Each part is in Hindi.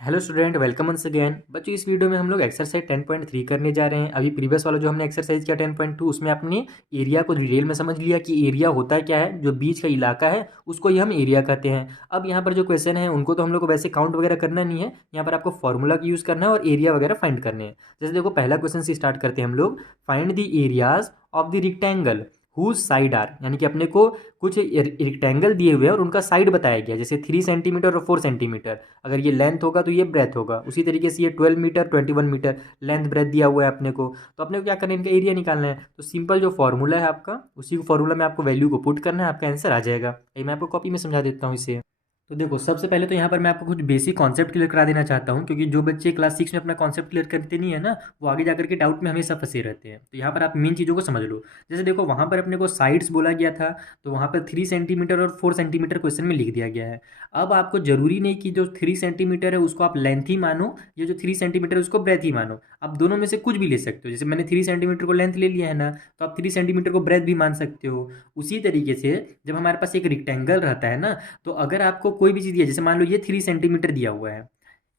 Hello student, welcome once again. बच्चों, इस वीडियो में हम लोग एक्सरसाइज 10.3 करने जा रहे हैं। अभी प्रीवियस वाला जो हमने एक्सरसाइज किया 10.2, उसमें अपने एरिया को डिटेल में समझ लिया कि एरिया होता क्या है। जो बीच का इलाका है उसको ही हम एरिया कहते हैं। अब यहाँ पर जो क्वेश्चन है उनको तो हम लोग को वैसे काउंट वगैरह करना नहीं है, यहाँ पर आपको फॉर्मूला की यूज़ करना है और एरिया वगैरह फाइंड करने हैं। जैसे देखो, पहला क्वेश्चन से स्टार्ट करते हैं हम लोग। Find the areas of the rectangle whose side are, यानी कि अपने को कुछ रेक्टेंगल दिए हुए हैं और उनका साइड बताया गया, जैसे 3 सेंटीमीटर और 4 सेंटीमीटर। अगर ये लेंथ होगा तो ये ब्रेथ होगा। उसी तरीके से ये 12 मीटर 21 मीटर लेंथ ब्रेथ दिया हुआ है अपने को। तो अपने को क्या करना है, इनका एरिया निकालना है। तो सिंपल जो फॉर्मूला है आपका, उसी को फॉर्मूला में आपको वैल्यू को पुट करना है, आपका आंसर आ जाएगा। ये मैं आपको कॉपी में समझा देता हूँ इसे। तो देखो, सबसे पहले तो यहाँ पर मैं आपको कुछ बेसिक कॉन्सेप्ट क्लियर करा देना चाहता हूँ, क्योंकि जो बच्चे क्लास 6 में अपना कॉन्सेप्ट क्लियर करते नहीं है ना, वो आगे जाकर के डाउट में हमेशा फंसे रहते हैं। तो यहाँ पर आप मेन चीज़ों को समझ लो। जैसे देखो, वहाँ पर अपने को साइड्स बोला गया था, तो वहाँ पर 3 सेंटीमीटर और 4 सेंटीमीटर क्वेश्चन में लिख दिया गया है। अब आपको जरूरी नहीं कि जो 3 सेंटीमीटर है उसको आप लेंथ ही मानो, या जो 3 सेंटीमीटर है उसको ब्रेथ ही मानो। आप दोनों में से कुछ भी ले सकते हो। जैसे मैंने 3 सेंटीमीटर को लेंथ ले लिया है ना, तो आप 3 सेंटीमीटर को ब्रेथ भी मान सकते हो। उसी तरीके से जब हमारे पास एक रेक्टेंगल रहता है ना, तो अगर आपको कोई भी चीज़ दिया, जैसे मान लो ये 3 सेंटीमीटर दिया हुआ है,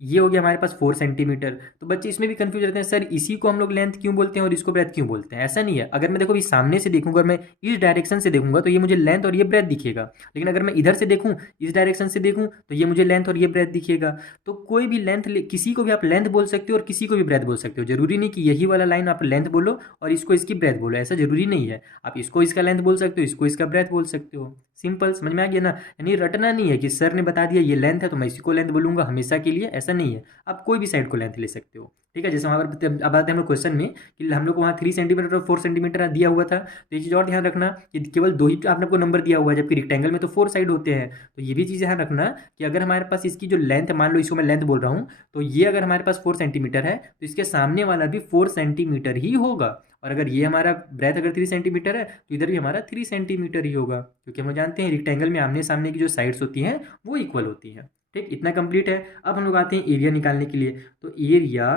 ये हो गया हमारे पास 4 सेंटीमीटर। तो बच्चे इसमें भी कंफ्यूज रहते हैं, सर इसी को हम लोग लेंथ क्यों बोलते हैं और इसको ब्रेथ क्यों बोलते हैं। ऐसा नहीं है। अगर मैं देखो अभी सामने से देखूंगा, अगर मैं इस डायरेक्शन से देखूंगा तो ये मुझे लेंथ और ये ब्रेथ दिखेगा। लेकिन अगर मैं इधर से देखूं, इस डायरेक्शन से देखूं, तो ये मुझे लेंथ और ये ब्रेथ दिखेगा। तो कोई भी लेंथ, किसी को भी आप लेंथ बोल सकते हो और किसी को भी ब्रेथ बोल सकते हो। जरूरी नहीं कि यही वाला लाइन आप लेंथ बोलो और इसको इसकी ब्रेथ बोलो, ऐसा जरूरी नहीं है। आप इसको इसका लेंथ बोल सकते हो, इसको इसका ब्रेथ बोल सकते हो। सिंपल, समझ में आ गया ना। यानी रटना नहीं है कि सर ने बता दिया ये लेंथ है तो मैं इसी को लेंथ बोलूंगा हमेशा के लिए, ऐसा नहीं है। आप कोई भी साइड को लेंथ ले सकते हो। ठीक है, जैसे वहाँ पर अब आते हैं हम लोग क्वेश्चन में कि हम लोग को वहाँ 3 सेंटीमीटर और 4 सेंटीमीटर दिया हुआ था। तो ये चीज़ और ध्यान रखना कि केवल दो ही आपने को नंबर दिया हुआ है, जबकि रेक्टेंगल में तो 4 साइड होते हैं। तो ये भी चीज़ ध्यान रखना कि अगर हमारे पास इसकी जो लेंथ, मान लो इसको मैं लेंथ बोल रहा हूँ, तो ये अगर हमारे पास 4 सेंटीमीटर है तो इसके सामने वाला भी 4 सेंटीमीटर ही होगा। और अगर ये हमारा ब्रेथ अगर 3 सेंटीमीटर है तो इधर भी हमारा 3 सेंटीमीटर ही होगा, क्योंकि हम लोग जानते हैं रेक्टेंगल में आमने सामने की जो साइड्स होती हैं वो इक्वल होती हैं। ठीक, इतना कंप्लीट है। अब हम लोग आते हैं एरिया निकालने के लिए। तो एरिया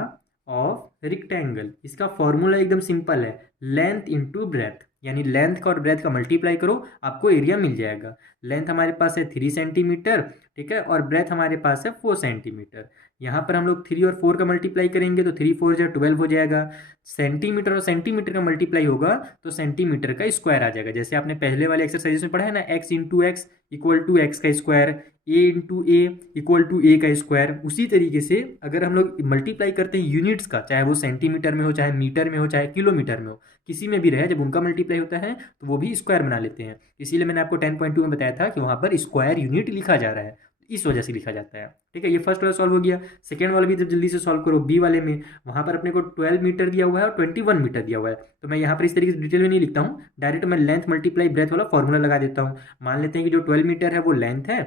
ऑफ रेक्टेंगल, इसका फॉर्मूला एकदम सिंपल है, लेंथ इंटू ब्रेथ। यानी लेंथ का और ब्रेथ का मल्टीप्लाई करो, आपको एरिया मिल जाएगा। लेंथ हमारे पास है 3 सेंटीमीटर, ठीक है, और ब्रेथ हमारे पास है 4 सेंटीमीटर। यहाँ पर हम लोग 3 और 4 का मल्टीप्लाई करेंगे तो 3 4 जा 12 हो जाएगा। सेंटीमीटर और सेंटीमीटर का मल्टीप्लाई होगा तो सेंटीमीटर का स्क्वायर आ जाएगा। जैसे आपने पहले वाले एक्सरसाइज में पढ़ा है ना, x into x equal to x का square, a into a equal to a का स्क्वायर। उसी तरीके से अगर हम लोग मल्टीप्लाई करते हैं यूनिट्स का, चाहे वो सेंटीमीटर में हो, चाहे मीटर में हो, चाहे किलोमीटर में हो, किसी में भी रहे, जब उनका मल्टीप्लाई होता है तो वो भी स्क्वायर बना लेते हैं। इसीलिए मैंने आपको 10.2 में बताया था कि वहाँ पर स्क्वायर यूनिट लिखा जा रहा है, इस वजह से लिखा जाता है। ठीक है, ये फर्स्ट वाला सॉल्व हो गया। सेकेंड वाला भी जब जल्दी से सॉल्व करो, बी वाले में वहाँ पर अपने को 12 मीटर दिया हुआ है और 21 मीटर दिया हुआ है। तो मैं यहाँ पर इस तरीके से डिटेल में नहीं लिखता हूँ, डायरेक्ट मैं लेंथ मल्टीप्लाई ब्रेथ वाला फॉर्मूला लगा देता हूँ। मान लेते हैं कि जो 12 मीटर है वो लेंथ है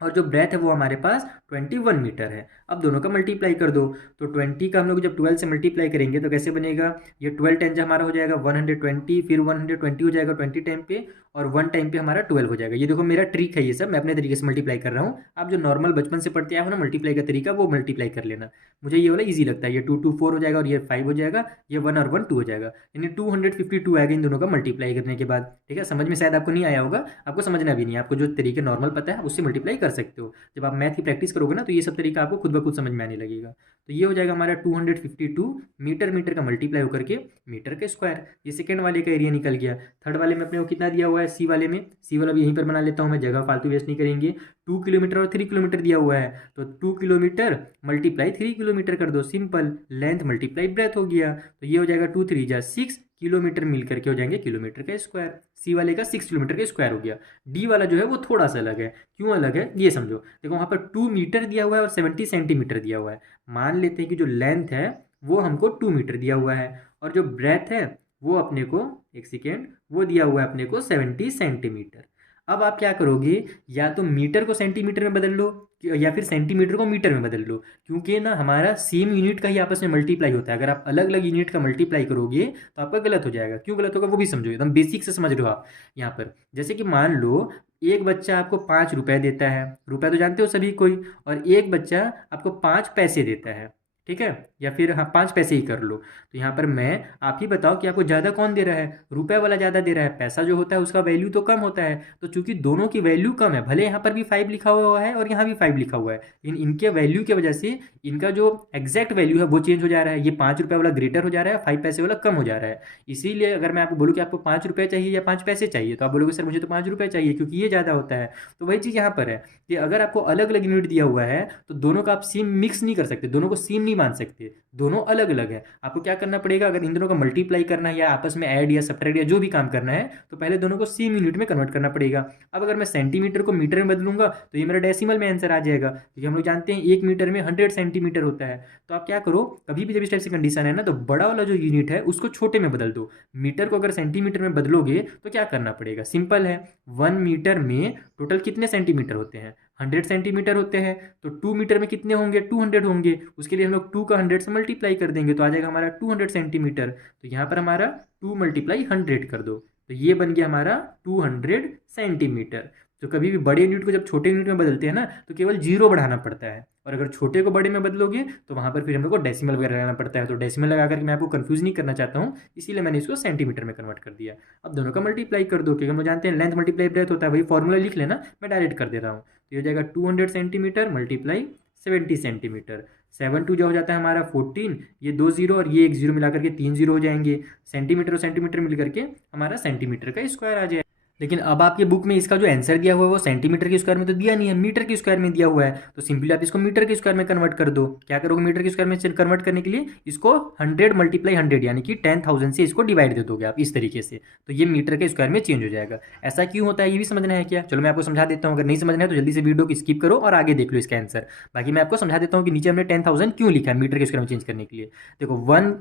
और जो ब्रेथ है वो हमारे पास 21 मीटर है। अब दोनों का मल्टीप्लाई कर दो। तो 20 का हम लोग जब 12 से मल्टीप्लाई करेंगे तो कैसे बनेगा, ये 12 टाइम हमारा हो जाएगा 120, फिर 120 हो जाएगा 20 टाइम पे, और 1 टाइम पे हमारा 12 हो जाएगा। ये देखो मेरा ट्रिक है, ये सब मैं अपने तरीके से मल्टीप्लाई कर रहा हूँ। आप जो नॉर्मल बचपन से पढ़ते आए हो ना मल्टीप्लाई का तरीका, वो मल्टीप्लाई कर लेना। मुझे ये वाला ईजी लगता है। ये 2 2 4 हो जाएगा और ये 5 हो जाएगा, ये 1 और 1 2 हो जाएगा, यानी 252 आएगा इन दोनों का मल्टीप्लाई करने के बाद। ठीक है, समझ में शायद आपको नहीं आया होगा, आपको समझना भी नहीं है। आपको जो तरीके नॉर्मल पता है उससे मल्टीप्लाई कर सकते हो। जब आप मैथ की प्रैक्टिस करोगे ना तो ये सब तरीका आपको खुद ब खुद समझ में आने लगेगा। तो ये हो जाएगा हमारा 252 मीटर, मीटर का मल्टीप्लाई होकर के मीटर का स्क्वायर। ये सेकंड वाले का एरिया निकल गया। थर्ड वाले में अपने को कितना दिया हुआ है, सी वाले में, सी वाला भी यहीं पर बना लेता हूँ मैं, जगह फालतू वेस्ट नहीं करेंगे। 2 किलोमीटर और 3 किलोमीटर दिया हुआ है, तो 2 किलोमीटर मल्टीप्लाई 3 किलोमीटर कर दो, सिंपल, लेंथ मल्टीप्लाई ब्रेथ हो गया। तो ये हो जाएगा 2 3 जा 6 किलोमीटर मिल करके हो जाएंगे किलोमीटर का स्क्वायर। सी वाले का 6 किलोमीटर का स्क्वायर हो गया। डी वाला जो है वो थोड़ा सा अलग है। क्यों अलग है ये समझो। देखो वहाँ पर 2 मीटर दिया हुआ है और 70 सेंटीमीटर दिया हुआ है। मान लेते हैं कि जो लेंथ है वो हमको 2 मीटर दिया हुआ है, और जो ब्रेथ है वो अपने को, एक सेकेंड, वो दिया हुआ है अपने को 70 सेंटीमीटर। अब आप क्या करोगे, या तो मीटर को सेंटीमीटर में बदल लो या फिर सेंटीमीटर को मीटर में बदल लो, क्योंकि ना हमारा सेम यूनिट का ही आपस में मल्टीप्लाई होता है। अगर आप अलग अलग यूनिट का मल्टीप्लाई करोगे तो आपका गलत हो जाएगा। क्यों गलत होगा वो भी समझो, एकदम बेसिक से समझ रहे हो आप यहाँ पर। जैसे कि मान लो एक बच्चा आपको 5 रुपए देता है, रुपए तो जानते हो सभी कोई, और एक बच्चा आपको 5 पैसे देता है। ठीक है, या फिर हाँ 5 पैसे ही कर लो। तो यहाँ पर मैं, आप ही बताओ कि आपको ज़्यादा कौन दे रहा है, रुपए वाला ज़्यादा दे रहा है, पैसा जो होता है उसका वैल्यू तो कम होता है। तो चूंकि दोनों की वैल्यू कम है, भले यहाँ पर भी 5 लिखा हुआ है और यहाँ भी 5 लिखा हुआ है, लेकिन इनके वैल्यू की वजह से इनका जो एग्जैक्ट वैल्यू है वो चेंज हो जा रहा है। ये 5 रुपये वाला ग्रेटर हो जा रहा है, 5 पैसे वाला कम हो जा रहा है। इसीलिए अगर मैं आपको बोलूँ कि आपको 5 रुपये चाहिए या 5 पैसे चाहिए, तो आप बोलोगे सर मुझे तो 5 रुपये चाहिए क्योंकि ये ज़्यादा होता है। तो वही चीज़ यहाँ पर है कि अगर आपको अलग अलग यूनिट दिया हुआ है तो दोनों का आप सेम मिक्स नहीं कर सकते, दोनों को सेम नहीं मान सकते, दोनों अलग अलग है। आपको क्या करना पड़ेगा, अगर इन दोनों का मल्टीप्लाई करना है या आपस में ऐड या सब्ट्रैक्ट या जो भी काम करना है, तो पहले दोनों को सेम यूनिट में कन्वर्ट करना पड़ेगा। अब अगर मैं सेंटीमीटर को मीटर में बदलूंगा तो ये मेरा डेसिमल में आंसर आ जाएगा, क्योंकि हम लोग जानते हैं 1 मीटर में 100 सेंटीमीटर होता है। तो आप क्या करो, कभी भी जब इस टाइप से कंडीशन है ना, तो बड़ा वाला जो यूनिट है उसको छोटे में बदल दो। मीटर को अगर सेंटीमीटर में बदलोगे तो क्या करना पड़ेगा, सिंपल है, 1 मीटर में टोटल कितने सेंटीमीटर होते हैं, 100 सेंटीमीटर होते हैं। तो 2 मीटर में कितने होंगे, 200 होंगे। उसके लिए हम लोग 2 का 100 से मल्टीप्लाई कर देंगे तो आ जाएगा हमारा 200 सेंटीमीटर। तो यहाँ पर हमारा 2 मल्टीप्लाई 100 कर दो, तो ये बन गया हमारा 200 सेंटीमीटर। तो कभी भी बड़े यूनिट को जब छोटे यूनिट में बदलते हैं ना, तो केवल जीरो बढ़ाना पड़ता है, और अगर छोटे को बड़े में बदलोगे तो वहाँ पर फिर हम लोग को डेसिमल वगैरह लगाना पड़ता है। तो डेसिमल लगा करके मैं आपको कंफ्यूज नहीं करना चाहता हूँ, इसीलिए मैंने इसको सेंटीमीटर में कन्वर्ट कर दिया। अब दोनों का मल्टीप्लाई कर दो, क्योंकि हम लोग जानते हैं लेंथ मल्टीप्लाई ब्रेथ होता है, वही फॉर्मूला लिख लेना, मैं डायरेक्ट कर दे रहा हूँ। तो ये हो जाएगा 200 सेंटीमीटर मल्टीप्लाई 70 सेंटीमीटर। 7 2 जो हो जाता है हमारा 14, ये 2 जीरो और ये 1 जीरो मिला करके 3 जीरो हो जाएंगे। सेंटीमीटर और सेंटीमीटर मिल करके हमारा सेंटीमीटर का स्क्वायर आ जाएगा। लेकिन अब आपके बुक में इसका जो आंसर दिया हुआ है वो सेंटीमीटर के स्क्वायर में तो दिया नहीं है, मीटर के स्क्वायर में दिया हुआ है। तो सिंपली आप इसको मीटर के स्क्वायर में कन्वर्ट कर दो। क्या करोगे, मीटर के स्क्वायर में कन्वर्ट करने के लिए इसको 100 मल्टीप्लाई 100 यानी कि 10,000 से इसको डिवाइड दे दोगे आप इस तरीके से, तो ये मीटर के स्क्वायर में चेंज हो जाएगा। ऐसा क्यों होता है ये भी समझना है क्या, चलो मैं आपको समझा देता हूँ। अगर नहीं समझना है तो जल्दी से वीडियो को स्किप करो और आगे देख लो इसका आंसर। बाकी मैं आपको समझा देता हूँ कि नीचे हमने 10,000 क्यों लिखा है मीटर के स्क्वायर में चेंज करने के लिए। देखो 1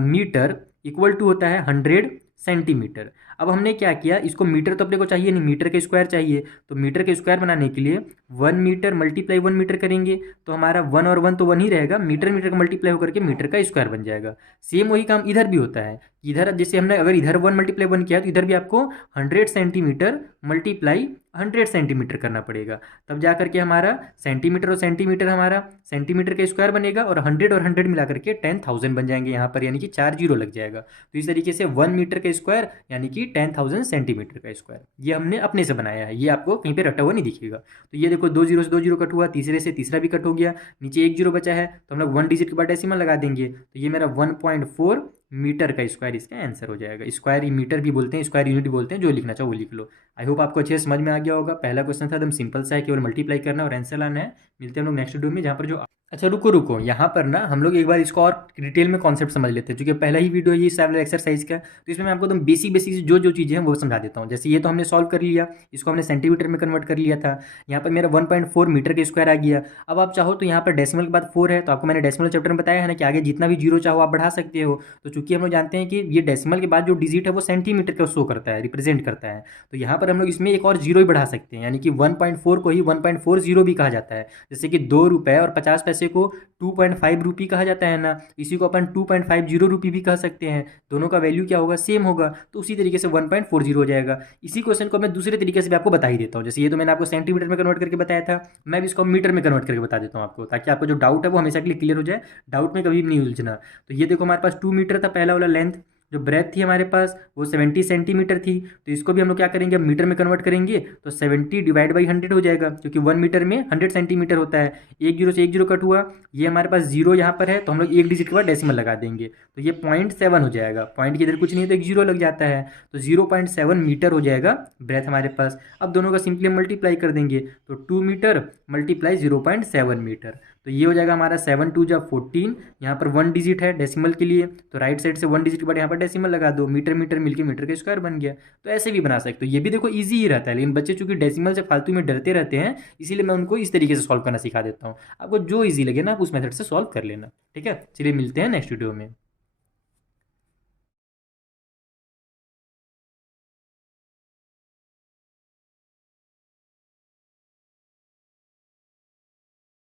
मीटर इक्वल टू होता है 100 सेंटीमीटर। अब हमने क्या किया, इसको मीटर तो अपने को चाहिए नहीं, मीटर के स्क्वायर चाहिए। तो मीटर के स्क्वायर बनाने के लिए 1 मीटर मल्टीप्लाई 1 मीटर करेंगे तो हमारा 1 और 1 तो 1 ही रहेगा, मीटर मीटर का मल्टीप्लाई होकर के मीटर का स्क्वायर बन जाएगा। सेम वही काम इधर भी होता है। इधर जैसे हमने अगर इधर 1 मल्टीप्लाई 1 किया तो इधर भी आपको 100 सेंटीमीटर मल्टीप्लाई 100 सेंटीमीटर करना पड़ेगा, तब जा करके हमारा सेंटीमीटर और सेंटीमीटर हमारा सेंटीमीटर का स्क्वायर बनेगा, और 100 और 100 मिला करके 10,000 बन जाएंगे यहाँ पर, यानी कि 4 जीरो लग जाएगा। तो इस तरीके से 1 मीटर का स्क्वायर यानी कि 10,000 सेंटीमीटर का स्क्वायर, ये हमने अपने से बनाया है, ये आपको कहीं पे रटा हुआ नहीं दिखेगा। तो ये देखो 2 जीरो से 2 जीरो कट हुआ, तीसरे से तीसरा भी कट हो गया, नीचे 1 जीरो बचा है, तो हम लोग 1 डिजिट के बाद डेसिमल लगा देंगे। तो ये मेरा 1.4 मीटर का स्क्वायर इसका आंसर हो जाएगा। स्क्वायर मीटर भी बोलते हैं, स्क्वायर यूनिट भी बोलते हैं, जो लिखना चाहो वो लिख लो। आई होप आपको अच्छे से समझ में आ गया होगा। पहला क्वेश्चन था एकदम सिंपल सा है, केवल मल्टीप्लाई करना और आंसर लाना है। मिलते हैं हम लोग नेक्स्ट वीडियो में, जहाँ पर जो अच्छा रुको रुको, यहाँ पर ना हम लोग एक बार इसको और डिटेल में कॉन्सेप्ट समझ लेते हैं, क्योंकि पहला ही वीडियो ये सेवरल एक्सरसाइज का, तो इसमें मैं आपको एकदम बेसिक बेसिक जो जो चीज़ें हैं वो समझा देता हूँ। जैसे ये तो हमने सॉल्व कर लिया, इसको हमने सेंटीमीटर में कन्वर्ट कर लिया था। यहाँ पर मेरा 1.4 मीटर के स्क्वायर आ गया। अब आप चाहो तो यहाँ पर डेसिमल के बाद 4 है, तो आपको मैंने डेसिमल चैप्टर में बताया है ना कि आगे जितना भी जीरो चाहो आप बढ़ा सकते हो। तो चूंकि हम लोग जानते हैं कि ये डेसिमल के बाद जो डिजिट है वो सेंटीमीटर का शो करता है, रिप्रेजेंट करता है, तो यहाँ पर हम लोग इसमें एक और जीरो ही बढ़ा सकते हैं, यानी कि 1.4 को ही 1.40 भी कहा जाता है। जैसे कि 2 रुपये और 50 पैसे को 2.5 रुपी कहा जाता है ना, इसी को अपन 2.50 रुपी भी कह सकते हैं। दोनों का वैल्यू क्या होगा, सेम होगा, तो उसी तरीके से 1.40 हो जाएगा। इसी क्वेश्चन को मैं दूसरे तरीके से भी आपको बता ही देता हूँ। जैसे ये तो मैंने आपको सेंटीमीटर में कन्वर्ट करके बताया था, मैं भी इसको मीटर में कन्वर्ट करके बता देता हूँ आपको, ताकि आपको जो डाउट है वो हमेशा के लिए क्लियर हो जाए, डाउट में कभी भी नहीं उलझना। तो ये देखो हमारे पास 2 मीटर था पहला वाला लेंथ, जो ब्रेथ थी हमारे पास वो 70 सेंटीमीटर थी। तो इसको भी हम लोग क्या करेंगे, अब मीटर में कन्वर्ट करेंगे तो 70 डिवाइड बाई 100 हो जाएगा, क्योंकि 1 मीटर में 100 सेंटीमीटर होता है। 1 जीरो से 1 जीरो कट हुआ, ये हमारे पास जीरो यहाँ पर है, तो हम लोग 1 डिजिट के बाद डेसिमल लगा देंगे, तो ये 0.7 हो जाएगा। पॉइंट की इधर कुछ नहीं है तो एक जीरो लग जाता है, तो 0.7 मीटर हो जाएगा ब्रेथ हमारे पास। अब दोनों का सिंपली मल्टीप्लाई कर देंगे, तो 2 मीटर मल्टीप्लाई 0.7 मीटर, तो ये हो जाएगा हमारा 7 2 जा 14। यहाँ पर 1 डिजिट है डेसिमल के लिए, तो राइट साइड से 1 डिजिट के बाद यहाँ पर डेसिमल लगा दो, मीटर मीटर मिलके मीटर का स्क्वायर बन गया। तो ऐसे भी बना सकते हो, ये भी देखो इजी ही रहता है, लेकिन बच्चे चूंकि डेसिमल से फालतू में डरते रहते हैं, इसीलिए मैं उनको इस तरीके से सॉल्व करना सिखा देता हूँ। आपको जो ईजी लगे ना आप उस मेथड से सॉल्व कर लेना, ठीक है। चलिए मिलते हैं नेक्स्ट वीडियो में।